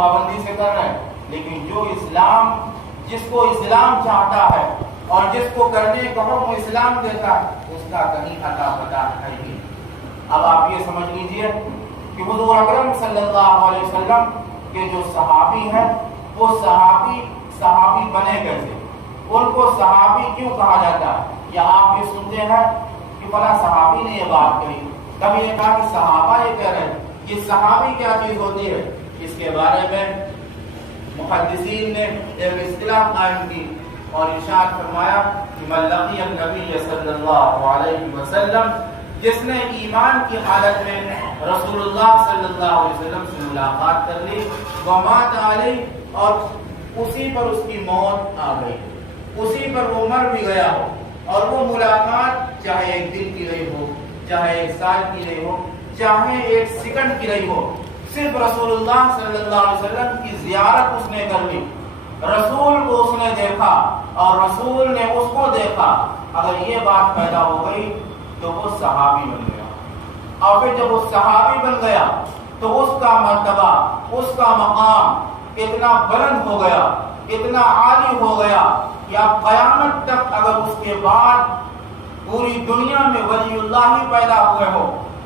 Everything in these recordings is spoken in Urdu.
پابندی سے کر رہے ہیں، لیکن جو اسلام جس کو اسلام چاہتا ہے اور جس کو کرنے کا حکم اسلام دیتا ہے اس کا کہیں عطا پتا ہے ہی۔ اب آپ یہ سمجھ لیجئے کہ حضور اکرم صلی اللہ علیہ وسلم کے جو صحابی ہیں وہ صحابی بنے کیسے، ان کو صحابی کیوں کہا جاتا ہے؟ یا آپ یہ سنتے ہیں کہ فلاں صحابی نے یہ بات کہی، کبھی یہ کہا کہ صحابہ یہ کہہ رہے ہیں، کہ صحابی کیا چیز ہوتی ہے؟ اس کے بارے میں محدثین نے ایک اصطلاح قائم کی اور ارشاد فرمایا کہ من لقی النبی صلی اللہ علیہ وسلم، جس نے ایمان کی حالت میں رسول اللہ صلی اللہ علیہ وسلم سے ملاقات کر لی، ومات علیہ، اور اسی پر اس کی موت آ گئی، اسی پر وہ مر بھی گیا ہو، اور وہ ملاقات چاہے ایک دن کی رہی ہو، چاہے ایک سال کی رہی ہو، چاہے ایک سیکنڈ کی رہی ہو، صرف رسول اللہ صلی اللہ علیہ وسلم کی زیارت اس نے کر لی، رسول کو اس نے دیکھا اور رسول نے اس کو دیکھا، اگر یہ بات پیدا ہو گئی تو وہ صحابی بن گیا، اور پھر جب وہ صحابی بن گیا تو اس کا مرتبہ، اس کا مقام اتنا بلند ہو گیا، اتنا عالی ہو گیا کہ اب قیامت تک اگر اس کے بعد پوری دنیا میں ولی اللہ ہی پیدا ہوئے ہو،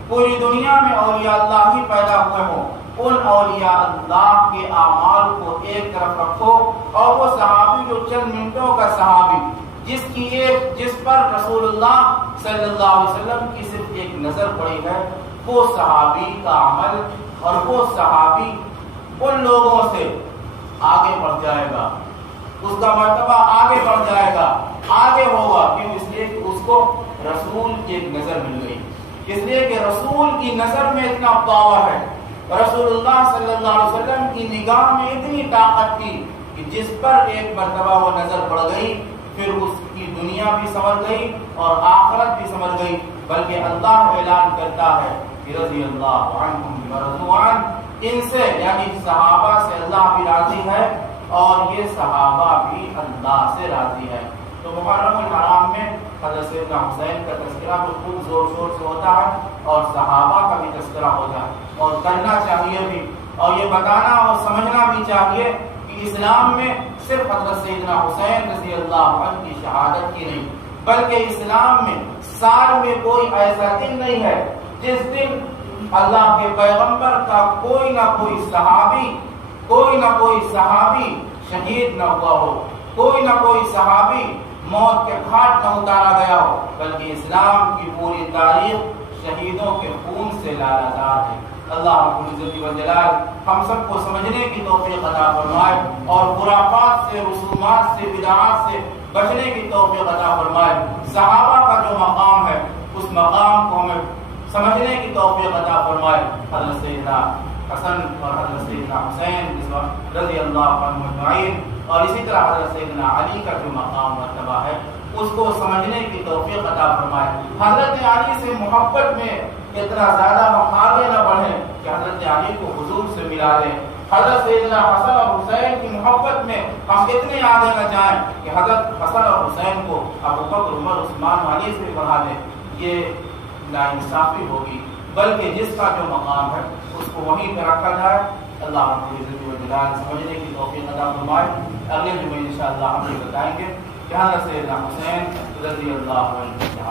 پوری دنیا میں اولیاء اللہ ہی پیدا ہوئے ہو، ان اولیاء اللہ کے اعمال کو ایک طرف رکھو، اور وہ صحابی جو چند منٹوں کا صحابی جس پر رسول اللہ صلی اللہ علیہ وسلم کی صرف ایک نظر پڑی ہے، وہ صحابی کا عمل اور وہ صحابی ان لوگوں سے آگے بڑھ جائے گا، اس کا مرتبہ آگے بڑھ جائے گا، آگے ہوگا، کیوں؟ اس لیے کہ اس کو رسول کی ایک نظر مل گئی، اس لیے کہ رسول کی نظر میں اتنا پاور ہے، رسول اللہ صلی اللہ علیہ وسلم کی نگاہ میں اتنی طاقت تھی کہ جس پر ایک مرتبہ وہ نظر پڑ گئی پھر اس کی دنیا بھی سنور گئی اور آخرت بھی سنور گئی، بلکہ اللہ اعلان کرتا ہے کہ رضی اللہ عنہم ورضوا عنہ، ان سے یعنی صحابہ سے اللہ بھی راضی ہے اور یہ صحابہ بھی اللہ سے راضی ہے۔ تو محرم الحرام میں حضرت سیدنا حسین کا تذکرہ تو خوب زور شور سے ہوتا ہے اور صحابہ کا بھی تذکرہ ہوتا ہے، اور کرنا چاہیے بھی، اور یہ بتانا اور سمجھنا بھی چاہیے کہ اسلام میں صرف حضرت سیدنا حسین رضی اللہ عنہ کی شہادت کی نہیں، بلکہ اسلام میں سال میں کوئی ایسا دن نہیں ہے جس دن اللہ کے پیغمبر کا کوئی نہ کوئی صحابی شہید نہ ہوا ہو، کوئی نہ کوئی صحابی موت کے گھاٹ نہ اتارا گیا ہو، بلکہ اسلام کی پوری تاریخ شہیدوں کے خون سے لالہدار ہے۔ اللہ رب العزت والجلال ہم سب کو سمجھنے کی توفیق عطا فرمائے اور خرافات سے، رسومات سے، بدعات سے بچنے کی توفیق عطا فرمائے۔ صحابہ کا جو مقام ہے اس مقام کو ہمیں سمجھنے کی توفیق عطا فرمائے۔ حضرت سیدنا حسن اور حضرت سیدنا حسین رضی اللہ عنہ اجمعین، اور اسی طرح حضرت سیدنا علی کا جو مقام مرتبہ ہے اس کو سمجھنے کی توفیق عطا فرمائے۔ حضرت علی سے محبت میں اتنا زیادہ ہم آگے نہ بڑھیں کہ حضرت علی کو حضور سے ملا دیں، حضرت سیدنا حسن اور حسین کی محبت میں ہم اتنے آگے نہ جائیں کہ حضرت حسن اور حسین کو ابوبکر، عمر، عثمان، علی سے بڑھا دیں، یہ ناانصافی ہوگی، بلکہ جس کا جو مقام ہے اس کو وہیں پہ رکھا جائے۔ اللہ رب العزت والجلال سمجھنے کی توفیق عطا فرمائے۔ اگلے جمعے انشاءاللہ ہم یہ بتائیں گے کہ حضرت سیدنا حسین رضی اللہ عنہ